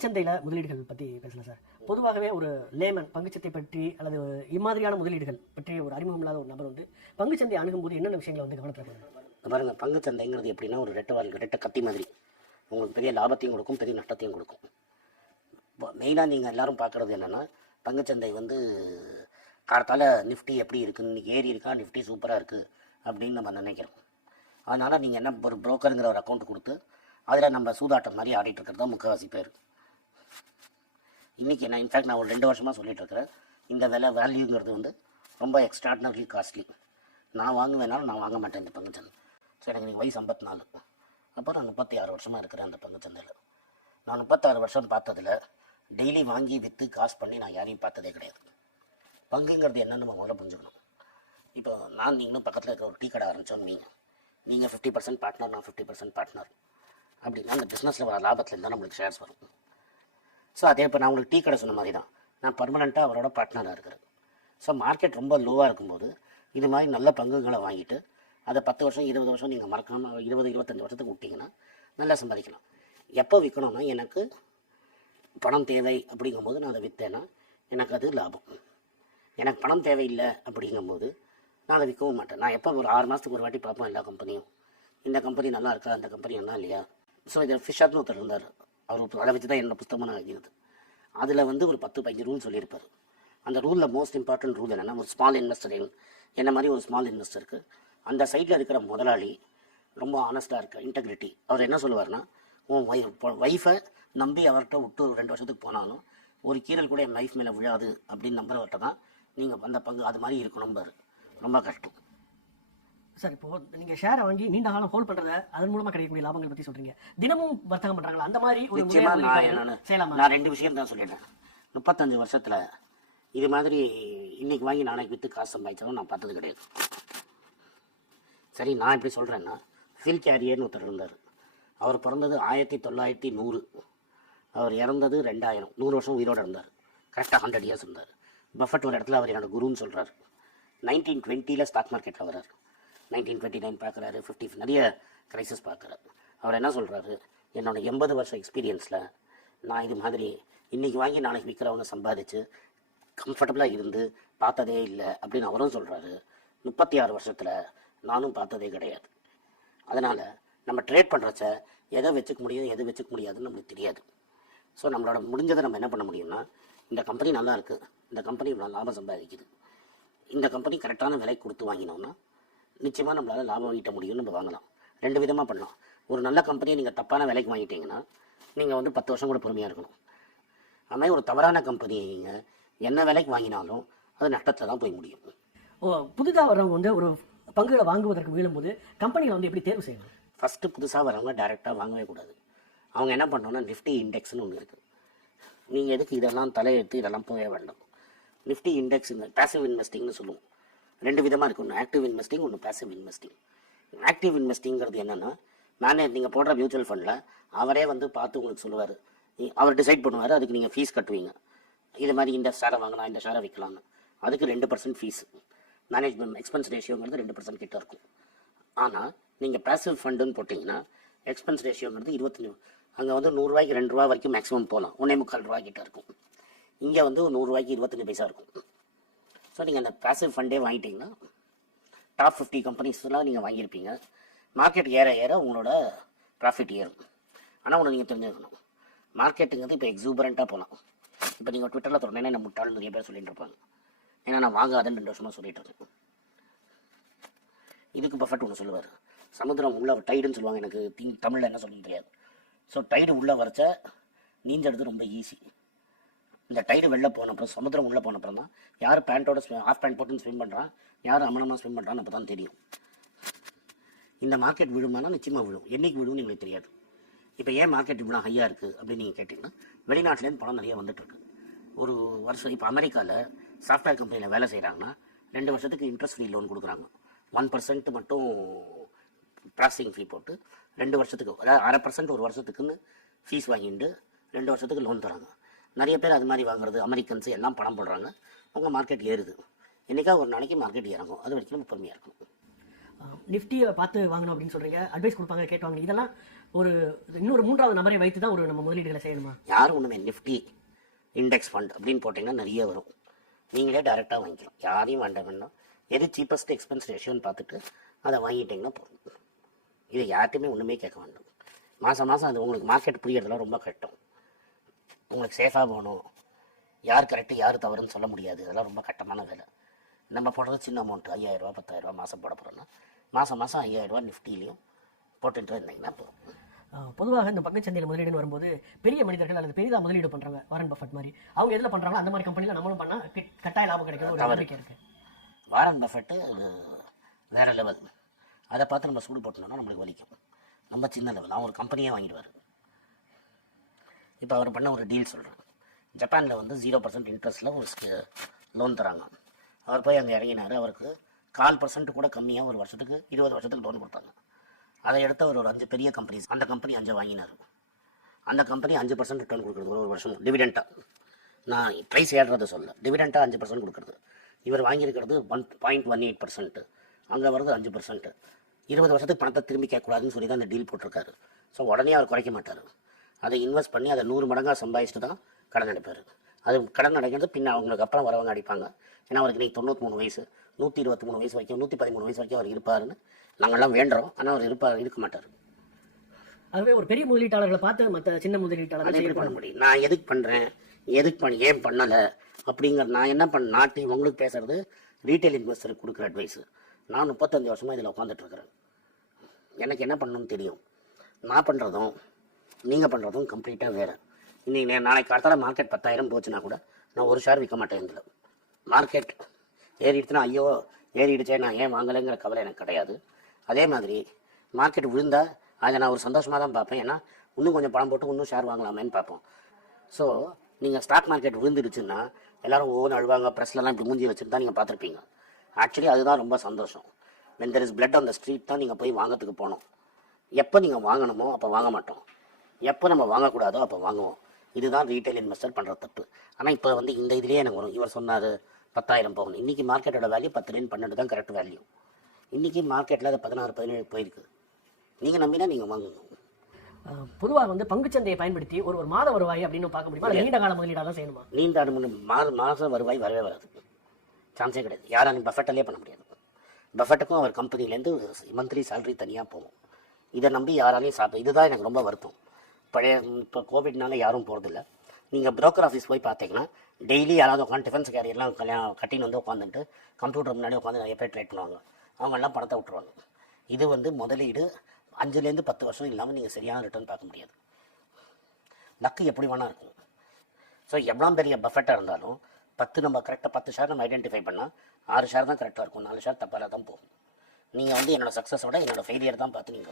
பங்குச்சந்தையில் முதலீடுகள் பற்றி பேசலாம் சார். பொதுவாகவே ஒரு லேமன் பங்குச்சந்தை பற்றி அல்லது இம்மாதிரியான முதலீடுகள் பற்றி ஒரு அறிமுகம் இல்லாத ஒரு நபர் வந்து பங்குச்சந்தை அணுகும்போது என்னென்ன விஷயங்களை வந்து கவனத்தில் கொள்ளணும்? பாருங்கள், பங்குச்சந்தைங்கிறது எப்படின்னா ஒரு ரெட்டை கத்தி மாதிரி. உங்களுக்கு பெரிய லாபத்தையும் கொடுக்கும், பெரிய நஷ்டத்தையும் கொடுக்கும். மெயினாக நீங்கள் எல்லோரும் பார்க்குறது என்னென்னா, பங்குச்சந்தை வந்து காலத்தால் நிஃப்டி எப்படி இருக்குது, இன்றைக்கி ஏறி இருக்கா, நிஃப்டி சூப்பராக இருக்குது அப்படின்னு நம்ம நினைக்கிறோம். அதனால் நீங்கள் என்ன ஒரு புரோக்கருங்கிற ஒரு அக்கௌண்ட் கொடுத்து அதில் நம்ம சூதாட்டம் மாதிரி ஆடிட்டு இருக்கிறது தான் முக்கால்வாசி பேர். இன்றைக்கி நான் இன்ஃபேக்ட் நான் ஒரு 2 வருஷமாக சொல்லிகிட்டு இருக்கிறேன், இந்த வேல்யூங்கிறது வந்து ரொம்ப எக்ஸ்ட்ராடினரி காஸ்ட்லி. நான் வாங்குவேனாலும் நான் வாங்க மாட்டேன் இந்த பங்குச்சந்தை. ஸோ எனக்கு நீங்கள் வயசு 54, அப்போ நான் 36 வருஷமாக இருக்கிறேன் அந்த பங்குச்சந்தையில். நான் 36 வருஷம் பார்த்ததில் டெய்லி வாங்கி விற்று காசு பண்ணி நான் யாரையும் பார்த்ததே கிடையாது. பங்குங்கிறது என்னென்னு நம்ம முதல்ல புரிஞ்சுக்கணும். இப்போ நீங்களும் பக்கத்தில் இருக்கிற ஒரு டீ கடை ஆரம்பித்தோன்னு நீங்கள் 50% பார்ட்னர், நான் 50% பார்ட்னர் அப்படின்னா அந்த பிஸ்னஸில் வர லாபத்தில் இருந்தால் நம்மளுக்கு ஷேர்ஸ் வரும். ஸோ அதே இப்போ நான் உங்களுக்கு டீ கடை சொன்ன மாதிரி தான், நான் பர்மனெண்ட்டாக அவரோட பார்ட்னராக இருக்கிறேன். ஸோ மார்க்கெட் ரொம்ப லோவாக இருக்கும்போது இது மாதிரி நல்ல பங்குகளை வாங்கிட்டு அதை 10 வருஷம் 20 வருஷம் நீங்கள் மறக்காமல் 20-25 வருஷத்துக்கு விட்டிங்கன்னா நல்லா சம்பாதிக்கலாம். எப்போ விற்கணும்னா, எனக்கு பணம் தேவை அப்படிங்கும்போது நான் அதை விற்றேன்னா எனக்கு அது லாபம். எனக்கு பணம் தேவையில்லை அப்படிங்கும்போது நான் அதை விற்கவும் மாட்டேன். நான் எப்போ ஒரு 6 மாதத்துக்கு ஒரு வாட்டி பார்ப்பேன் எல்லா கம்பெனியும், இந்த கம்பெனி நல்லா இருக்கா, அந்த கம்பெனி நல்லா இல்லையா. ஸோ இதில் ஃபிஷர்னு ஒருத்தர் இருந்தார், அவர் அதை வச்சு தான் என்னோடய புத்தகமாக நான் எழுதினது. அதில் வந்து ஒரு 10-15 ரூல் சொல்லியிருப்பார். அந்த ரூலில் மோஸ்ட் இம்பார்ட்டன்ட் ரூல் என்னென்னா, ஒரு ஸ்மால் இன்வெஸ்டர் என்ன மாதிரி ஒரு ஸ்மால் இன்வெஸ்டருக்கு அந்த சைட்டில் இருக்கிற முதலாளி ரொம்ப ஆனஸ்ட்டாக இருக்க இன்டெகிரிட்டி. அவர் என்ன சொல்லுவார்னா, உன் ஒய்ஃபை நம்பி அவர்கிட்ட விட்டு 2 வருஷத்துக்கு போனாலும் ஒரு கீரல் கூட என் லைஃப் மேலே விழாது அப்படின்னு நம்புறவர்கிட்ட தான் நீங்கள் அந்த பங்கு அது மாதிரி இருக்கணும்பாரு. ரொம்ப கஷ்டம் சார். இப்போ நீங்கள் ஷேரை வாங்கி நீண்ட காலம் ஹோல்ட் பண்ணுறத அதன் மூலமாக கிடைக்கக்கூடிய லாபங்கள் பற்றி சொல்கிறீங்க. தினமும் வர்த்தகம் பண்ணுறாங்களா? அந்த மாதிரி ஒரு நான் 2 விஷயம் தான் சொல்லிட்டேன். 35 வருஷத்தில் இது மாதிரி இன்றைக்கி வாங்கி நாளைக்கு விற்று காசு சம்பாதிச்சாலும் நான் பார்த்தது கிடையாது. சரி, நான் எப்படி சொல்கிறேன்னா, ஃபில் கேரியர்னு ஒருத்தர் இருந்தார். அவர் பிறந்தது 1900, அவர் இறந்தது 2000. 100 வருஷம் உயிரோடு இருந்தார். கரெக்டாக 100 இயர்ஸ் இருந்தார். பஃபட் ஒரு இடத்துல அவர் என்னோட குருன்னு சொல்கிறார். 1920 ஸ்டாக் மார்க்கெட்டில் வர்றார். 1929 பார்க்குறாரு, 50 நிறைய கிரைசிஸ் பார்க்குறாரு. அவர் என்ன சொல்கிறாரு, என்னோடய 80 வருஷம் எக்ஸ்பீரியன்ஸில் நான் இது மாதிரி இன்றைக்கி வாங்கி நாளைக்கு விற்கிறவங்க சம்பாதிச்சு கம்ஃபர்டபுளாக இருந்து பார்த்ததே இல்லை அப்படின்னு அவரும் சொல்கிறாரு. 36 வருஷத்தில் நானும் பார்த்ததே கிடையாது. அதனால் நம்ம ட்ரேட் பண்ணுறச்ச எதை வச்சுக்க முடியும், எதை வச்சுக்க முடியாதுன்னு நம்மளுக்கு தெரியாது. ஸோ நம்மளோட முடிஞ்சதை நம்ம என்ன பண்ண முடியும்னா, இந்த கம்பெனி நல்லா இருக்குது, இந்த கம்பெனி இவ்வளோ லாபம் சம்பாதிக்குது, இந்த கம்பெனி கரெக்டான விலை கொடுத்து வாங்கினோம்னா நிச்சயமாக நம்மளால் லாபம் ஈட்ட முடியும்னு நம்ம வாங்கலாம். 2 விதமாக பண்ணலாம். ஒரு நல்ல கம்பெனியை நீங்கள் தப்பான விலைக்கு வாங்கிட்டீங்கன்னா நீங்கள் வந்து 10 வருஷம் கூட பொறுமையாக இருக்கணும். அதுமாதிரி ஒரு தவறான கம்பெனியை நீங்கள் என்ன விலைக்கு வாங்கினாலும் அது நஷ்டத்தில் தான் போய் முடியும். புதுதாக வரவங்க வந்து ஒரு பங்குகளை வாங்குவதற்கு வீழும்போது கம்பெனிகளை வந்து எப்படி தேர்வு செய்யணும்? ஃபஸ்ட்டு புதுசாக வரவங்க டைரெக்டாக வாங்கவே கூடாது. அவங்க என்ன பண்ணணும்னா, நிஃப்டி இண்டெக்ஸ்னு ஒன்று இருக்குது. நீங்கள் எதுக்கு இதெல்லாம் தலையெடுத்து இதெல்லாம் போகவே வேண்டாம். நிஃப்டி இண்டெக்ஸ் இந்த பேசிவ் இன்வெஸ்டிங்னு சொல்லுவோம். 2 விதமாக இருக்குது. ஒன்று ஆக்டிவ் இன்வெஸ்டிங், ஒன்று பேசிவ் இன்வெஸ்டிங். ஆக்டிவ் இன்வெஸ்டிங்கிறது என்னென்னா, நீங்கள் போடுற மியூச்சுவல் ஃபண்டில் அவரே வந்து பார்த்து உங்களுக்கு சொல்லுவார், அவர் டிசைட் பண்ணுவார், அதுக்கு நீங்கள் ஃபீஸ் கட்டுவீங்க. இது மாதிரி இந்த ஷேரை வாங்கினா இந்த ஷேரை விற்கலான்னு. அதுக்கு 2% ஃபீஸ். மேனேஜ்மெண்ட் எக்ஸ்பென்ஸ் ரேஷியோங்கிறது 2% கிட்ட இருக்கும். ஆனால் நீங்கள் பேசிவ் ஃபண்டுன்னு போட்டிங்கன்னா எக்ஸ்பென்ஸ் ரேஷியோங்கிறது 25. அங்கே வந்து 100 ரூபாய்க்கு 2 ரூபா வரைக்கும் மேக்ஸிமம் போகலாம். 1.25 ரூபா கிட்ட இருக்கும். இங்கே வந்து 100 ரூபாய்க்கு 25 பைசா இருக்கும். ஸோ நீங்கள் அந்த பேசிவ் ஃபண்டே வாங்கிட்டீங்கன்னா டாப் 50 கம்பெனிஸ்லாம் நீங்கள் வாங்கியிருப்பீங்க. மார்க்கெட் ஏற ஏற உங்களோட ப்ராஃபிட் ஏறும். ஆனால் ஒன்று நீங்கள் தெரிஞ்சுக்கணும், மார்க்கெட்டுங்கிறது இப்போ எக்ஸூபரண்ட்டாக போகலாம். இப்போ நீங்கள் ட்விட்டரில் தொடர்ந்தேன்னா என்ன முட்டாள் நிறைய பேர் சொல்லிட்டு இருப்பாங்க. ஏன்னா நான் வாங்காதன்னு 2 வருஷமாக சொல்லிட்டு இருக்கேன். இதுக்கு பஃபட் ஒன்று சொல்லுவார், சமுத்திரம் உள்ள டைடுன்னு சொல்லுவாங்க. எனக்கு தமிழில் என்ன சொல்லுன்னு தெரியாது. ஸோ டைடு உள்ளே வரைச்சா நீஞ்செடுத்து ரொம்ப ஈஸி. இந்த டைடு வெளில போனப்புறம், சமுத்திரம் உள்ளே போனப்புறம் தான் யார் பேண்ட்டோட ஆஃப் பேண்ட் போட்டுன்னு ஸ்விம் பண்ணுறான், யார் அமனமாக ஸ்விம் பண்ணுறான்னு அப்போ தான் தெரியும். இந்த மார்க்கெட் விழுமானா நிச்சயமாக விழும். என்றைக்கு விழும்னு எங்களுக்கு தெரியாது. இப்போ ஏன் மார்க்கெட் இவ்வளோ ஹையாக இருக்குது அப்படின்னு நீங்கள் கேட்டிங்கன்னா, வெளிநாட்டிலேருந்து பணம் நிறைய வந்துட்டுருக்கு. ஒரு வருஷம் இப்போ அமெரிக்காவில் சாஃப்ட்வேர் கம்பெனியில் வேலை செய்கிறாங்கன்னா 2 வருஷத்துக்கு இன்ட்ரெஸ்ட் ஃப்ரீ லோன் கொடுக்குறாங்க. 1% மட்டும் ப்ராசஸிங் ஃபீ போட்டு 2 வருஷத்துக்கு, அதாவது 1/2% ஒரு வருஷத்துக்குன்னு ஃபீஸ் வாங்கிட்டு 2 வருஷத்துக்கு லோன் தராங்க. நிறைய பேர் அது மாதிரி வாங்குறது, அமெரிக்கன்ஸ் எல்லாம் பணம் போடுறாங்க. உங்கள் மார்க்கெட் ஏறுது. என்றைக்கா ஒரு நாளைக்கு மார்க்கெட் இறங்கும். அது வரைக்கும் நம்ம பொறுமையாக இருக்கணும். நிஃப்டியை பார்த்து வாங்கணும் அப்படின்னு சொல்றீங்க, அட்வைஸ் கொடுப்பாங்க, கேட்டுவாங்க. இதெல்லாம் ஒரு இன்னொரு மூன்றாவது நபரை வைத்து தான் ஒரு நம்ம முதலீடுகளை செய்யணுமா? யாரும் ஒன்றுமே நிஃப்டி இண்டெக்ஸ் ஃபண்ட் அப்படின்னு போட்டிங்கன்னா நிறைய வரும். நீங்களே டைரெக்டாக வாங்கிக்கலாம், யாரையும் வேண்டாம். எது சீப்பஸ்ட் எக்ஸ்பென்ஸ் ரேஷியோன்னு பார்த்துட்டு அதை வாங்கிட்டிங்கன்னா போதும். இது யார்ட்டையுமே ஒன்றுமே கேட்க வேண்டாம். மாதம் அது உங்களுக்கு மார்க்கெட் புரியறதுலாம் ரொம்ப கஷ்டம். உங்களுக்கு சேஃபாக போகணும், யார் கரெக்டு யார் தவறுன்னு சொல்ல முடியாது. அதெல்லாம் ரொம்ப கட்டமான வேலை. நம்ம போடுறது சின்ன அமௌண்ட்டு, 5000 10,000 மாதம் போட போகிறோன்னா மாதம் 5000 நிஃப்டிலையும் போட்டுட்டு இருந்தீங்கன்னா போதும். பொதுவாக இந்த பங்குச்சந்தையில் முதலீடுன்னு வரும்போது பெரிய மனிதர்கள் அல்லது பெரிதாக முதலீடு பண்ணுறாங்க, வாரன் பஃபட் மாதிரி, அவங்க எதில் பண்ணுறாங்களோ அந்த மாதிரி கம்பெனியில் நம்மளும் பண்ணால் கட்டாய லாபம் கிடைக்கும் ஒரு நம்பிக்கை இருக்குது. வாரன் பஃபெட்டு வேறு லெவல். அதை பார்த்து நம்ம சூடு போட்டோம்னா நம்மளுக்கு வலிக்கும். நம்ம சின்ன லெவல். அவன் ஒரு கம்பெனியே வாங்கிடுவார். இப்போ அவர் பண்ண ஒரு டீல் சொல்கிறேன். ஜப்பானில் வந்து 0% இன்ட்ரெஸ்ட்டில் ஒரு லோன் தராங்க. அவர் போய் அங்கே இறங்கினார். அவருக்கு 0.25% கூட கம்மியாக ஒரு வருஷத்துக்கு 20 வருஷத்துக்கு லோன் கொடுத்தாங்க. அதை எடுத்து அவர் ஒரு 5 பெரிய கம்பெனிஸ், அந்த கம்பெனி 5 வாங்கினார். அந்த கம்பெனி 5% ரிட்டர்ன் கொடுக்குறது ஒரு வருஷம் டிவிடெண்ட்டாக. நான் ப்ரைஸ் ஏறுறதை சொல்ல, டிவிடெண்ட்டாக 5% கொடுக்குறது. இவர் வாங்கியிருக்கிறது 1.18%, அங்கே வருது 5%. 20 வருஷத்துக்கு பணத்தை திரும்பி கேட்கக்கூடாதுன்னு சொல்லி தான் அந்த டீல் போட்டிருக்காரு. ஸோ உடனே அவர் குறைக்க மாட்டார். அதை இன்வெஸ்ட் பண்ணி அதை 100 மடங்காக சம்பாதிச்சுட்டு தான் கடன் அடைப்பார். அது கடன் அடைக்கிறது பின்ன அவங்களுக்கு அப்புறம் வரவங்க அடிப்பாங்க. ஏன்னா அவருக்கு நீ 93 வயசு, 123 வயசு வரைக்கும், 113 வயசு வரைக்கும் அவர் இருப்பாருன்னு நாங்கள்லாம் வேண்டுறோம். ஆனால் அவர் இருக்க மாட்டார். அதுவே ஒரு பெரிய முதலீட்டாளர்களை பார்த்து மற்ற சின்ன முதலீட்டாளர்கள் பண்ண முடியும். நான் எதுக்கு பண்ணுறேன், ஏன் பண்ணலை அப்படிங்கிறது நான் என்ன நாட்டி உங்களுக்கு பேசுறது ரீட்டைல் இன்வெஸ்டருக்கு கொடுக்குற அட்வைஸு. நான் 35 வருஷமாக இதில் உட்காந்துட்ருக்கிறேன். எனக்கு என்ன பண்ணணும்னு தெரியும். நான் பண்ணுறதும் நீங்கள் பண்ணுறதும் கம்ப்ளீட்டாக வேறு. இன்றைக்கி நாளைக்கு காலத்தால மார்க்கெட் 10,000 போச்சுன்னா கூட நான் ஒரு ஷேர் விற்க மாட்டேன். இதில் மார்க்கெட் ஏறிடுச்சுன்னா ஐயோ ஏறிடுச்சே நான் ஏன் வாங்கலைங்கிற கவலை எனக்கு கிடையாது. அதே மாதிரி மார்க்கெட் விழுந்தால் அதை நான் ஒரு சந்தோஷமாக தான் பார்ப்பேன். ஏன்னா இன்னும் கொஞ்சம் பணம் போட்டு இன்னும் ஷேர் வாங்கலாமேன்னு பார்ப்போம். ஸோ நீங்கள் ஸ்டாக் மார்க்கெட் விழுந்துடுச்சுன்னா எல்லோரும் ஒவ்வொன்று அழுவாங்க, ப்ரெஸ்லலாம் இப்படி மூஞ்சி வச்சுட்டு தான் நீங்கள் பார்த்துருப்பீங்க. ஆக்சுவலி அதுதான் ரொம்ப சந்தோஷம். when there is blood on the street தான் நீங்கள் போய் வாங்கிறதுக்கு போகணும். எப்போ நீங்கள் வாங்கணுமோ அப்போ வாங்க மாட்டோம், எப்போ நம்ம வாங்கக்கூடாதோ அப்போ வாங்குவோம். இதுதான் ரீட்டைல் இன்வெஸ்டர் பண்ணுற தப்பு. ஆனால் இப்போ வந்து இந்த இதுலேயே எனக்கு வரும். இவர் சொன்னார் 10,000 போகணும். இன்றைக்கி மார்க்கெட்டோட வேல்யூ 10-12 தான் கரெக்ட் வேல்யூ. இன்றைக்கி மார்க்கெட்டில் அது 16-17 போயிருக்கு. நீங்கள் நம்பினா நீங்கள் வாங்குங்க. பொதுவாக வந்து பங்குச்சந்தையை பயன்படுத்தி ஒரு மாத வருவாய் அப்படின்னு பார்க்க முடியுமா? நீண்ட கால முதலீடாக தான் செய்யணுமா? நீண்ட மாத வருவாய் வரவே வராது, சான்ஸே கிடையாது. யாராலையும் பஃபெட்டாலே பண்ண முடியாது. பஃபெட்டுக்கும் அவர் கம்பெனிலேருந்து மந்த்லி சேலரி தனியாக போகும். இதை நம்பி யாராலையும் இதுதான் எனக்கு ரொம்ப வருத்தம். இப்போ கோவிட்னால யாரும் போகிறதில்ல. நீங்கள் புரோக்கர் ஆஃபீஸ் போய் பார்த்தீங்கன்னா டெய்லி யாராவது உட்காந்து டிஃபென்ஸ் கேரியர்லாம் கட்டின்னு வந்து உட்காந்துட்டு கம்ப்யூட்டர் முன்னாடி உட்காந்து நிறைய பேர் ட்ரேட் பண்ணுவாங்க. அவங்கெல்லாம் பணத்தை விட்டுருவாங்க. இது வந்து முதலீடு 5 to 10 வருஷம் இல்லாமல் நீங்கள் சரியான ரிட்டர்ன் பார்க்க முடியாது. லக்கு எப்படி வேணா இருக்கும். ஸோ எவ்வளோ பெரிய பஃபெட்டாக இருந்தாலும் 10 நம்ம கரெக்டாக 10 ஷேர் நம்ம ஐடென்டிஃபை பண்ணால் 6 ஷேர் தான் கரெக்டாக இருக்கும், 4 ஷேர் தப்பாக தான் போகும். நீங்கள் வந்து என்னோடய சக்ஸஸோட என்னோடய ஃபெயிலியர் தான் பார்த்து நீங்கள்